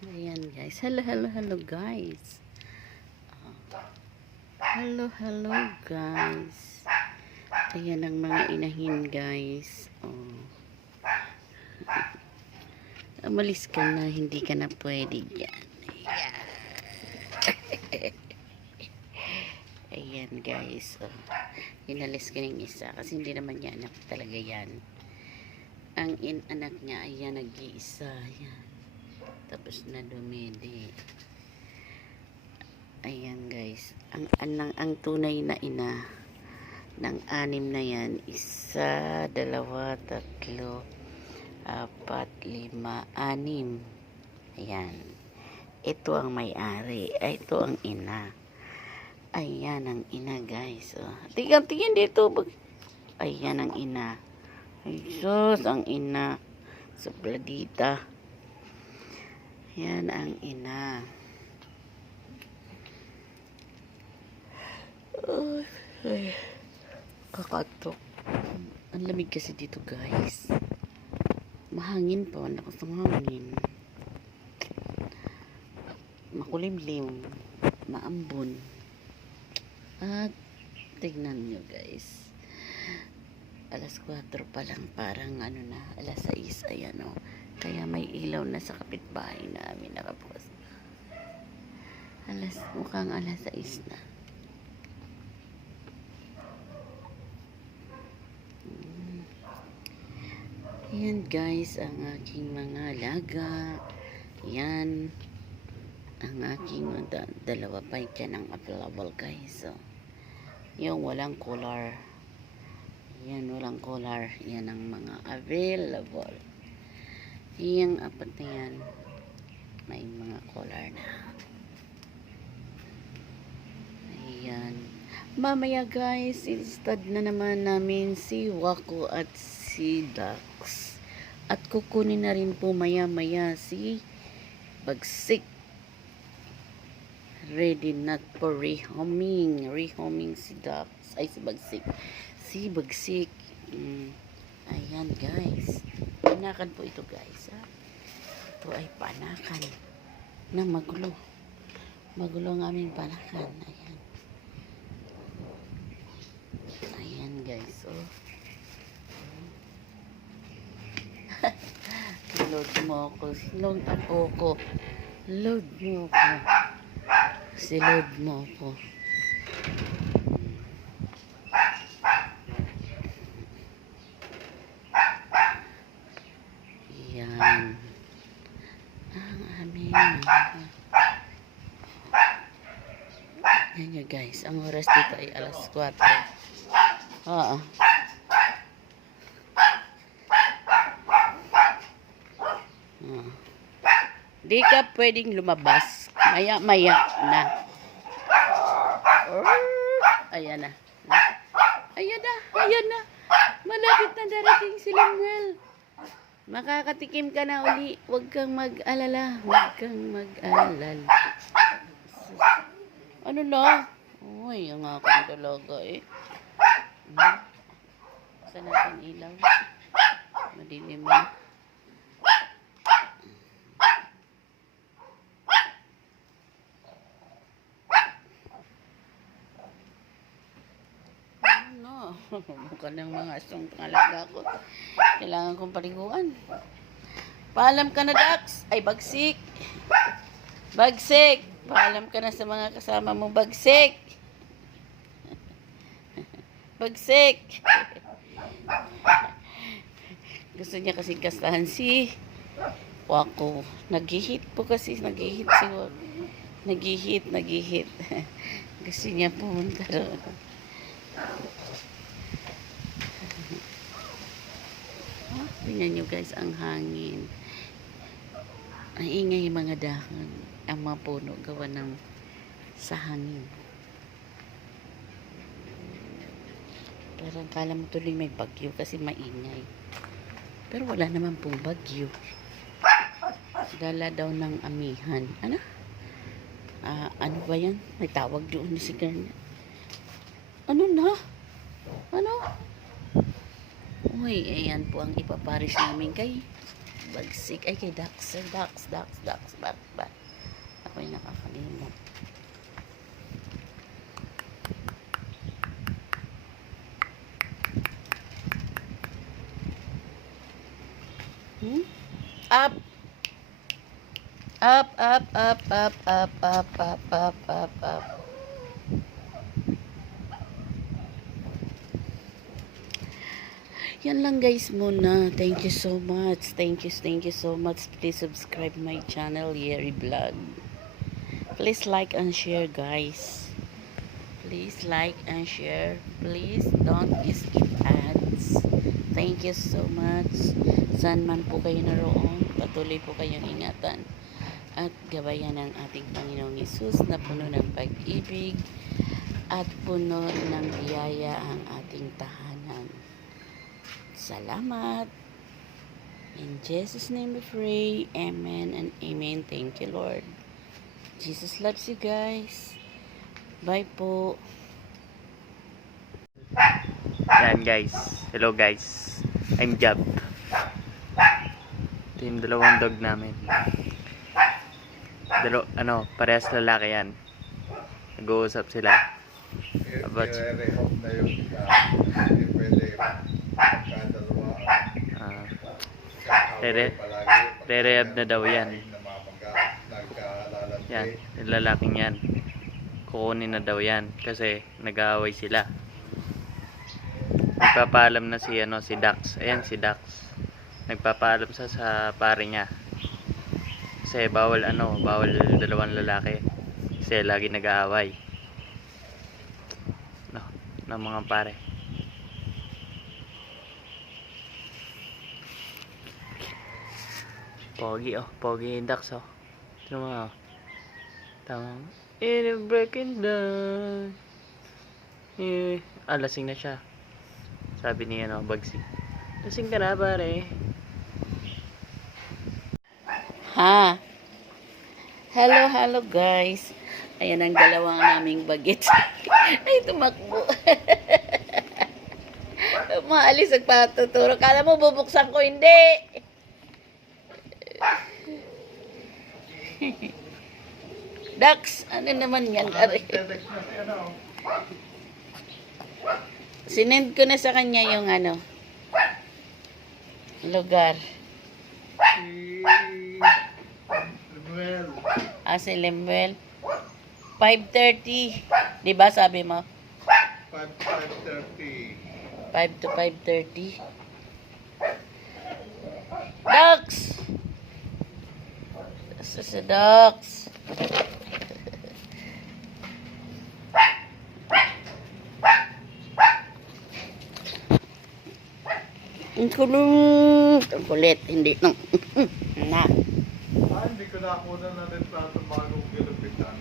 Ayan guys. Hello, hello, hello guys. Hello, hello guys. Ayan ang mga inahin guys. Oh. Umalis ka na, hindi ka na pwede dyan. Ayan. Ayan guys. Oh. Inalis ka ng isa kasi hindi naman niya anak talaga yan. Ang anak niya, ayan, nag-iisa. Ayan. Tapos na dumidi. Ayan guys. Ang tunay na ina ng 6 na yan, 1, 2, 3, 4, 5, 6. Ayan. Ito ang may-ari. Ito ang ina. Ayan ang ina guys. Oh. Tingnan dito. Ayan ang ina. Ay sus, ang ina. Supladita. Yan ang ina. Ay, kakatok. Ang lamig kasi dito guys. Mahangin pa. Lakas ng hangin. Makulimlim. Maambon. At tignan nyo guys. Alas 4 pa lang. Parang ano na. Alas 6. Ayan o. Kaya may ilaw na sa kapitbahay namin nakabukas. Mukhang alas 6 na. Ayan guys, ang aking mga alaga. Ayan. Ang aking dalawa pa dyan ang available guys. So, yung walang collar. Ayan, walang collar. Ayan ang mga available. Yung 4 na yan, may mga collar na. Ayan. Mamaya guys, i-stud na naman namin si Wako at si Dax. At kukunin na rin po maya-maya si Bagsik. Ready not for rehoming. Rehoming si Dax. Ay, si Bagsik. Si Bagsik. Ayan guys. Panakan po ito guys. Ha? Ito ay panakan na magulo. Magulo ang aming panakan. Ayan. Ayan guys. Oh. Load mo ako. Load ako. Load mo ako. Load mo ako. Yan. Ang aming yan nyo guys. Ang oras dito ay alas 4. Oo. Di ka pwedeng lumabas. Maya-maya na. Ayan na. Ayan na. Ayan na. Malapit na darating si Lemuel. Makakatikim ka na uli. Huwag kang mag-alala. Huwag kang mag-alala. Ano na? Uy, ang aking dalaga eh. Saan natin ilaw? Madilim na. Ano? Mukha ng mga asong pangalaga ko. Kailangan kong paliguan. Paalam ka na, Dax. Ay, Bagsik. Bagsik. Paalam ka na sa mga kasama mo, Bagsik. Bagsik. Gusto niya kasi kastahan si Wako. Nag-hit po kasi. Nag-hit si Wako. Nag-hit. Gusto niya pumunta doon. Tingnan nyo guys ang hangin. Ang ingay mga dahon. Ang mga puno gawa ng sa hangin. Parang kala mo tuloy may bagyo kasi maingay. Pero wala naman pong bagyo. Dala daw ng amihan. Ano? Ano ba yan? May tawag doon ni si Garnet. Ano na? Ano? Uy, ayan po ang ipaparis namin kay Bagsik. Ay, kay Dax. Dax. Ba? Ako'y nakakalimot. Hmm? Up! Up. Yan lang guys muna. Thank you so much. Thank you so much. Please subscribe my channel, Yeri Vlog. Please like and share guys. Please like and share. Please don't skip ads. Thank you so much. Saan man po kayo naroon, patuloy po kayong ingatan at gabayan ng ating Panginoong Hesus na puno ng pag-ibig at puno ng biyaya ang ating tahanan. Salamat. In Jesus' name we pray. Amen and amen. Thank you, Lord. Jesus loves you guys. Bye po. Yan guys. Hello guys. I'm Jab. Ito yung dalawang dog namin. Parehas lalaki yan. Nag-uusap sila. About I-rehope na yung hindi pwede magkadalawa. Re-rehab na daw yan. Yan, yung lalaking yan. Kukunin na daw yan kasi nag-aaway sila. Nagpapaalam na si Dax. Ayan si Dax. Nagpapaalam sa pare niya. Kasi bawal dalawang lalaki. Kasi lagi nag-aaway. Ng mga pare. Pogi yung Dax Tignan mo Tama. In a breaking down. Lasing na siya. Sabi niya Bagsik. Lasing ka na pare. Ha? Hello guys. Ayan ang dalawang naming bagets. Ay, tumakbo. Maalis ang patuturo. Kala mo bubuksan ko, hindi. Dax, ano naman yan? Sinend ko na sa kanya yung lugar. Si Lemuel. 5:30. Di ba sabi mo? 5:30. 5 to 5:30. Dax! Si Dax. Ang kulit. Hindi. Na. Hindi ko na ako na rin plato bagong gilupitan.